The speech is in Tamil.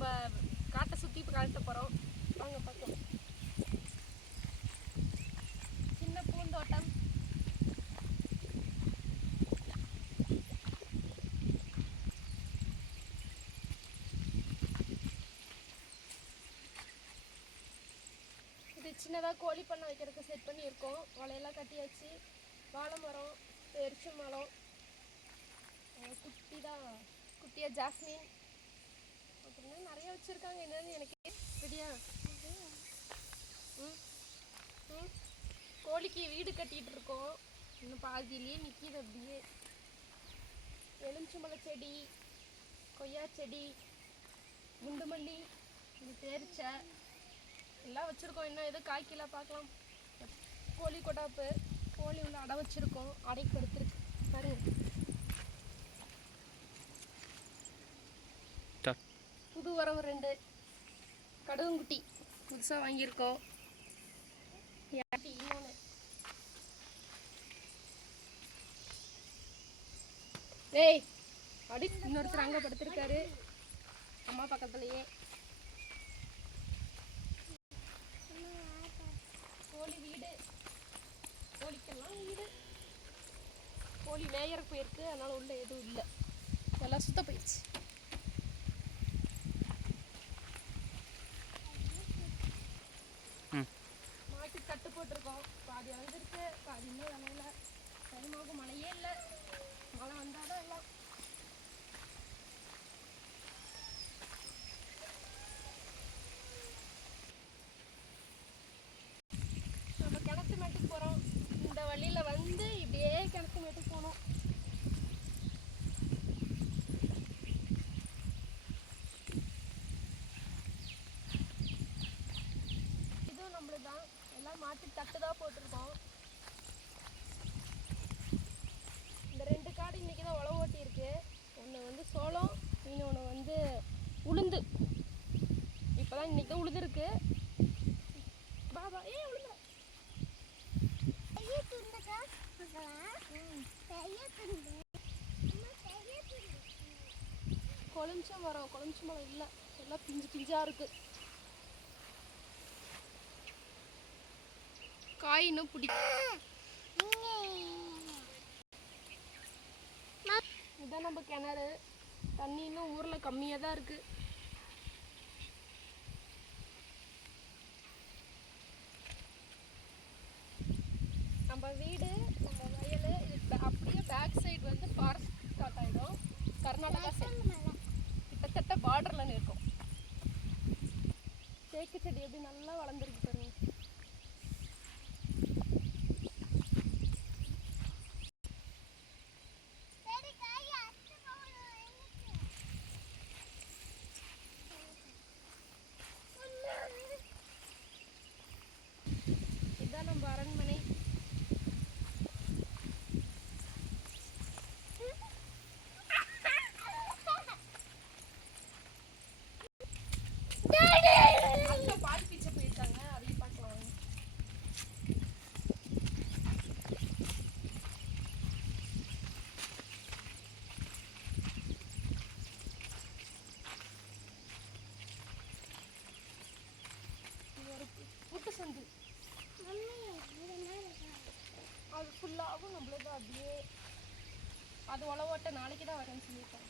நம்ம காட்டை சுற்றி இப்போ காட்ட போகிறோம். வாங்க பார்க்கலாம். சின்ன பூந்தோட்டம். இது சின்னதாக கோழி பண்ணை வைக்கிறதுக்கு செட் பண்ணியிருக்கோம். வலையெல்லாம் கட்டியாச்சு. வாழை மரம், எரிச்ச மரம், குட்டியாக ஜாஸ்மின் அப்படின்னா நிறைய வச்சுருக்காங்க. என்னன்னு எனக்கு சரியா. கோழிக்கு வீடு கட்டிகிட்டு இருக்கோம். இன்னும் பாதியிலேயே நிற்கிது அப்படியே. எலுமிச்சம்பழ செடி, கொய்யா செடி, குண்டுமல்லி, இது பேரிச்சை எல்லாம் வச்சுருக்கோம். இன்னும் எதுவும் காய்க்கல, பார்க்கலாம். கோழி கொட்டாப்பு, கோழி உள்ள அடை வச்சுருக்கோம். அடைக்கு படுத்துருக்கு பாருங்க. புது உறவு 2 கடுகுங்குட்டி புதுசாக வாங்கியிருக்கோம். இன்னொன்று ஏய் அடி இன்னொருத்தர் அங்கே படுத்திருக்காரு அம்மா பக்கத்துலையே. கோழி வீடு, கோழிக்கெல்லாம் வீடு. கோழி மேயருக்கு போயிருக்கு, அதனால உள்ள எதுவும் இல்லை, எல்லாம் சுத்த போயிடுச்சு. மாட்டு கட்டு போட்டிருக்கோம். பாதி வளர்ந்துருக்கு, பாதி இன்னும் விளையில. டைமாக மழையே இல்லை. மழை வந்தால் தான் எல்லாம். நம்ம கிணத்து மேட்டுக்கு போகிறோம். இந்த வழியில் வந்து இப்படியே கிணத்து மேட்டுக்கு போகணும். இதுவும் நம்மளுக்கு தான். எல்லாம் மாட்டு தட்டு தான் போட்டிருக்கோம். இந்த 2 காடு இன்றைக்கி தான் உழவு ஓட்டியிருக்கு. ஒன்று வந்து சோளம், இன்னொன்று வந்து உளுந்து. இப்போ தான் இன்றைக்கி தான் உளுந்துருக்கு. பாபா ஏ உளுந்து கொழுமிச்சம் வரும். கொழுமிச்சம் மரம் இல்லை, எல்லாம் பிஞ்சு பிஞ்சாக இருக்குது. காய் இன்னும் பிடிக்கும். இதான் நம்ம கிணறு. தண்ணி இன்னும் ஊரில் கம்மியாக தான் இருக்குது. நம்ம வீடு, நம்ம வயல், இது அப்படியே பேக் சைடு வந்து ஃபாரஸ்ட் ஸ்டார்ட் ஆகிடும். கர்நாடகா சைடு கிட்டத்தட்ட பார்டரில் இருக்கும். தேக்கு செடி எப்படி நல்லா வளர்ந்துருக்கு பாருங்க. இதுதான் நம்ம அரண்மனை. பால் பீச்சை போயிருக்காங்க, அதையும் பார்க்கலாம். ஒரு புட்டு சந்து அது ஃபுல்லாகவும் நம்மளுக்கு அப்படியே. அது உழவோட்ட நாளைக்கு தான் வரேன்னு சொல்லியிருக்காங்க.